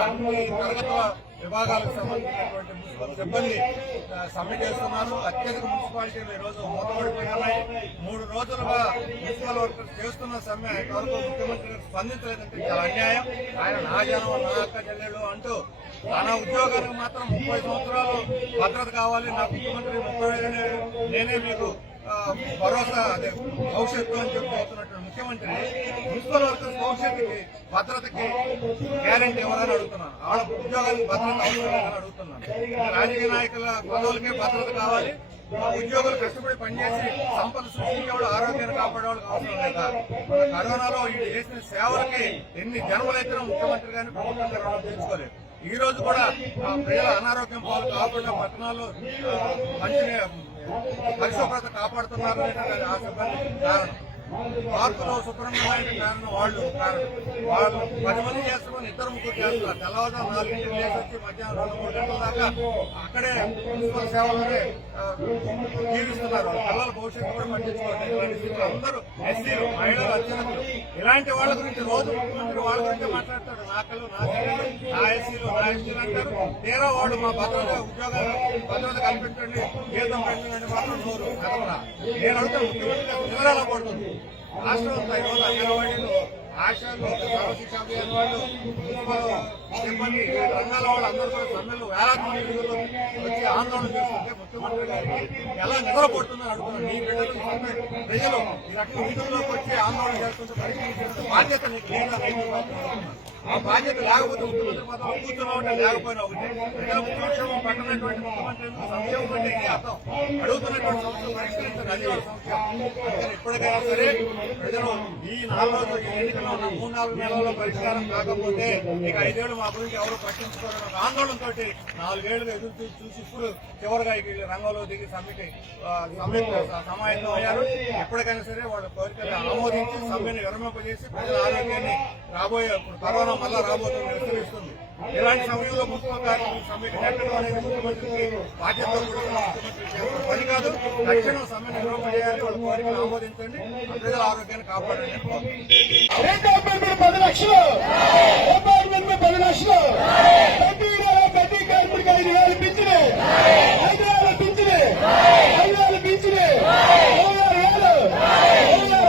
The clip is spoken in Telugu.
అన్ని తరగతుల విభాగాలకు సంబంధించినటువంటి సిబ్బంది సమ్మె చేస్తున్నారు అత్యధిక మున్సిపాలిటీలు ఈరోజు రోజు మూతపడిపోయినాయి మూడు రోజులుగా మున్సిపల్ వర్కర్స్ చేస్తున్న సమ్మె ఇంతవరకు ముఖ్యమంత్రి స్పందించలేదంటే చాలా అన్యాయం ఆయన నా జనం నా అక్క చెల్లెళ్ళు అంటూ తన ఉద్యోగానికి మాత్రం ముప్పై సంవత్సరాలు భద్రత కావాలి నా ముఖ్యమంత్రి ముప్పై నేనే మీకు భరోసా అదే భవిష్యత్తు అని చెప్పి ముఖ్యమంత్రి మున్సిపల్ వర్కర్స్ భవిష్యత్తుకి భద్రతకి గ్యారంటీ ఎవరని అడుగుతున్నాను. వాళ్ళ ఉద్యోగానికి భద్రత అవసరం అడుగుతున్నాను. రాజకీయ నాయకుల పదవులకే భద్రత కావాలి. ఉద్యోగులు కష్టపడి పనిచేసి సంపద సృష్టించేవాడు ఆరోగ్యాన్ని కాపాడేవాళ్ళకి అవసరం లేదా? కరోనాలో చేసిన సేవలకి ఎన్ని జన్మలైతే ముఖ్యమంత్రి గారిని ప్రభుత్వం గారు తెలుసుకోలేదు ఈ రోజు కూడా ప్రజల అనారోగ్యం పాలు కాకుండా పట్టణాల్లో మంచి పరిశుభ్రత కాపాడుతున్నారు అనేది ఆ కారణం. పార్కులో శుభ్రంగా కారణం వాళ్ళు కారణం. వాళ్ళు పది మంది చేస్తామని ఇద్దరు ముగ్గురు చేస్తున్నారు. తెల్లవారుజాము నాలుగింటికి లేచి వచ్చి మధ్యాహ్నం రెండు మూడు గంటల దాకా అక్కడే మున్సిపల్ సేవలనే జీవిస్తున్నారు. పిల్లల భవిష్యత్తు కూడా పట్టించుకోవట్లేదు. ఇలాంటి అందరూ ఎస్సీలు మహిళలు అత్యంతలు ఇలాంటి వాళ్ళ గురించి రోజు ముఖ్యమంత్రి వాళ్ళ గురించి మాట్లాడుతున్నారు. నాకలు కళ్ళు నా ఎస్సీలు నా ఎస్సీలు అంటారు నేరా వాడు మా భద్రత ఉద్యోగాలు భద్రత కల్పించండి జీతం పెట్టండి మాత్రం నోరు కదవరా నేను అడుగుతా ముఖ్యమంత్రి పడుతుంది రాష్ట్రం అంతా ఈరోజు ఆశాలు సర్వశిక్ష అభియాన్ వాళ్ళు సిబ్బంది రంగాల వాళ్ళు అందరూ కూడా సమ్మెలు వేలాది మంది వచ్చి ఆందోళన చేస్తుంటే ముఖ్యమంత్రి గారికి ఎలా నిద్రపోతుందని అడుగుతున్నాను నీ బిడ్డలు ప్రజలు ఈ రకంగా వీధుల్లోకి వచ్చి ఆందోళన చేస్తుంటే బాధ్యత నీకు లేదా ఆ బాధ్యత లేకపోతే కూర్చున్నా ఉంటే లేకపోయినా ఒకటి. సంక్షేమం పట్టనటువంటి సంక్షేమం అర్థం అడుగుతున్నటువంటి సమస్యలు అది వాళ్ళ సరే ప్రజలు ఈ నాలుగు ఎన్నికల్లో మూడు నాలుగు నెలల్లో పరిష్కారం కాకపోతే ఇక ఐదేళ్ళు మా గురించి ఎవరు పట్టించుకోవడం ఆందోళనతో నాలుగేళ్ళు ఎదురు చూసి చూసి ఇప్పుడు చివరిగా ఇక రంగంలో దిగి సమ్మెకి ఆ, సమ్మెకు సమాయత్తం అయ్యారు. ఎప్పటికైనా సరే వాళ్ళ కోరికలు ఆమోదించి సమ్మెను విరమింపజేసి ప్రజల ఆరోగ్యాన్ని రాబోయే ఇప్పుడు కరోనా మళ్ళా రాబోతుంది విస్తరిస్తుంది ఇలాంటి సమయంలో మున్సిపల్ కార్మికులు నెట్టడం అనేది ముఖ్యమంత్రికి బాధ్యత కూడా ముఖ్యమంత్రి పని కాదు. తక్షణం సమ్మెను విరమింపజేయాలి వాళ్ళ కోరికలు ఆరోగ్యాన్ని కాపాడండి. పది లక్షలు. పది లక్షలు.